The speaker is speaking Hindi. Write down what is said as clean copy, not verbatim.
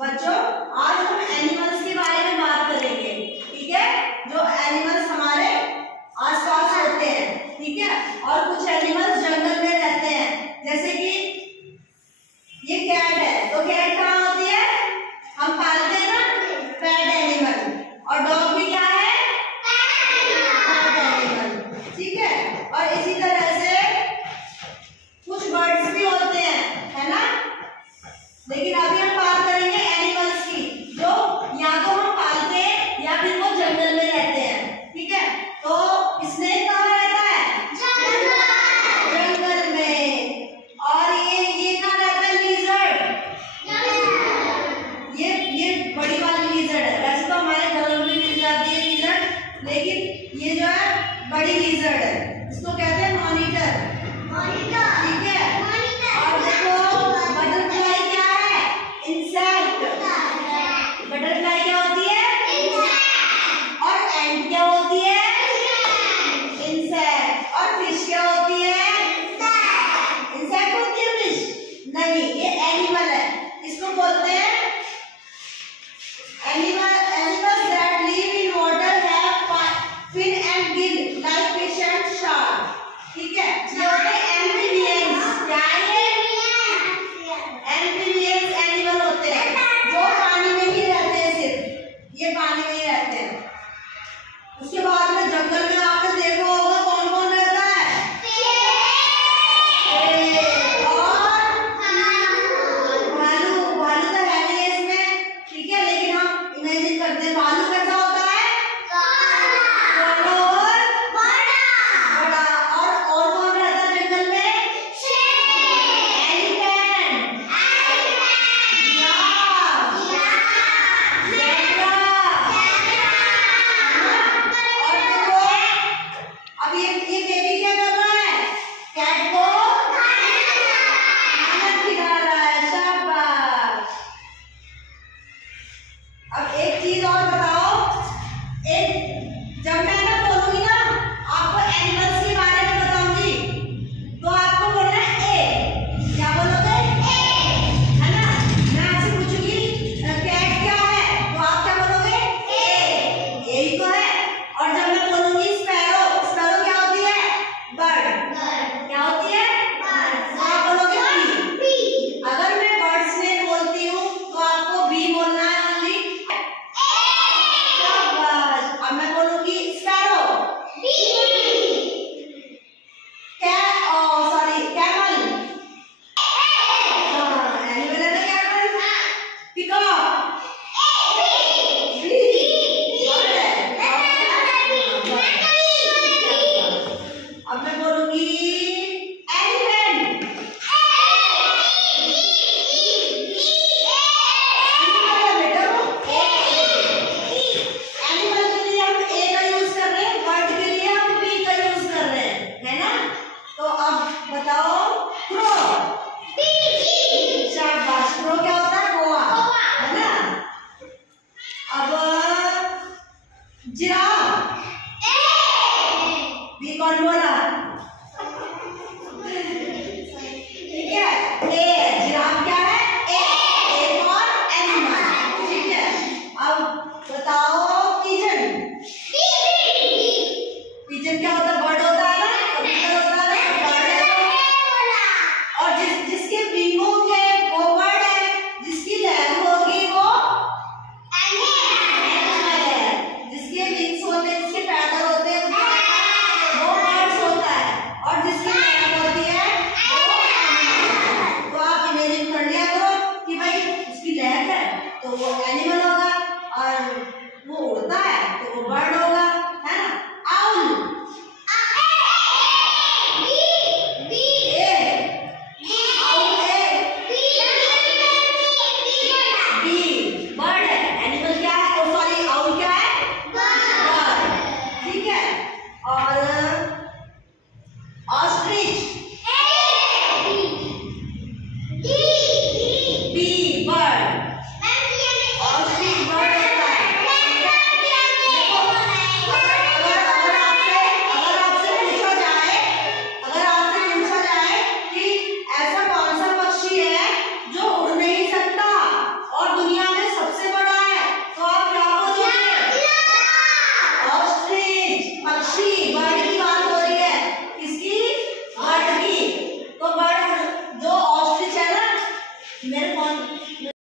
बच्चों आज हम एनिमल्स के बारे में बात करेंगे, ठीक है। जो एनिमल्स हमारे आसपास होते हैं, ठीक है, और कुछ एनिमल्स जंगल में रहते हैं, जैसे कि ये कैट है, तो कैट कहाँ होती है, हम पालते हैं ना, पेट एनिमल। और डॉग भी क्या है, पेट एनिमल, ठीक है। और इसी तरह से कुछ बर्ड्स भी होते हैं, है ना। लेकिन अभी हम बात करेंगे एनिमल्स की, जो या तो हम पालते हैं या फिर वो जंगल में रहते हैं, ठीक है। तो स्नेक कहाँ रहता है, जंगल में। और ये कहाँ रहता है, लिजर्ड, ये बड़ी वाली लिजर्ड है। वैसे तो हमारे घरों में भी मिल जाती है लिजर्ड, लेकिन ये जो है बड़ी लिजर्ड है, इसको कहते हैं मॉनिटर, ठीक है। और देखो बटरफ्लाई क्या है, इंसेक्ट। बटरफ्लाई क्या होती है, और एंट क्या होती है, इंसेक्ट। और फिश क्या होती है, इंसेक्ट होती है फिश नहीं, ये एनिमल है, इसको बोलते हैं animals that live in water have fin and gill like fish and shark, ठीक है। ये होते हैं एम्फीबियंस। क्या है, एम्फीबियंस एनिमल होते हैं जो पानी में ही रहते हैं, सिर्फ ये पानी में ही रहते हैं। उसके बाद में जंगल में आपने देखा होगा कौन कौन रहता है, और भालू। भालू तो है नहीं इसमें, ठीक है, लेकिन हम इमेजिन करते हैं भालू कैसा होता है, बड़ा। और कौन रहता है जंगल में, अब ये बेबी क्या कर रहा है, कैट को खाना खिला रहा है, शाबाश। अब एक चीज और बताओ, जब मैं ना बोलूंगी ना आपको एनिमल्स के बारे में बताऊंगी, तो आपको बोलना है ए। क्या बोलोगे, है ना। मैं आपसे पूछूंगी कैट क्या है, तो आप क्या बोलोगे, ए, यही तो है। और जब मैं बोलूंगी स्पैरो, स्पैरो क्या होती है, बर्ड, क्या होती है, तो आप बोलोगे बी। अगर मैं बर्ड्स में बोलती हूँ तो आपको बी बोलना है ओनली। अब मैं बोलूंगी स्पैरो, सॉरी कैमल, एनिमल है ना कैमल। पिकॉक, अब मैं बोलूंगी एलिफेंट, बेटा एनिमल के लिए हम ए का यूज कर रहे हैं, बर्ड के लिए हम बी का यूज कर रहे हैं, है ना। तो अब बताओ क्रो, शाबाश। क्रो क्या होता है, कौवा, है ना। अब जिराफ, बी कौन बोला, ठीक है, ए। जिराफ क्या है, ए फॉर एनिमल, ठीक है। अब बताओ पिजन, पिजन क्या होता है, बर्ड होता है ना, कबूतर होता है ना, बर्ड है। और जिसके विंग होंगे वो बर्ड है, जिसकी लैग होगी वो एनिमल है, जिसके विंग्स होते हैं, जिसके पैदल होते हैं वो बर्ड्स होता है, और जिसकी लैग होती है वो एनिमल है। तो आप इमेजिन कर लिया करो कि भाई उसकी लैग है तो वो एनिमल होगा।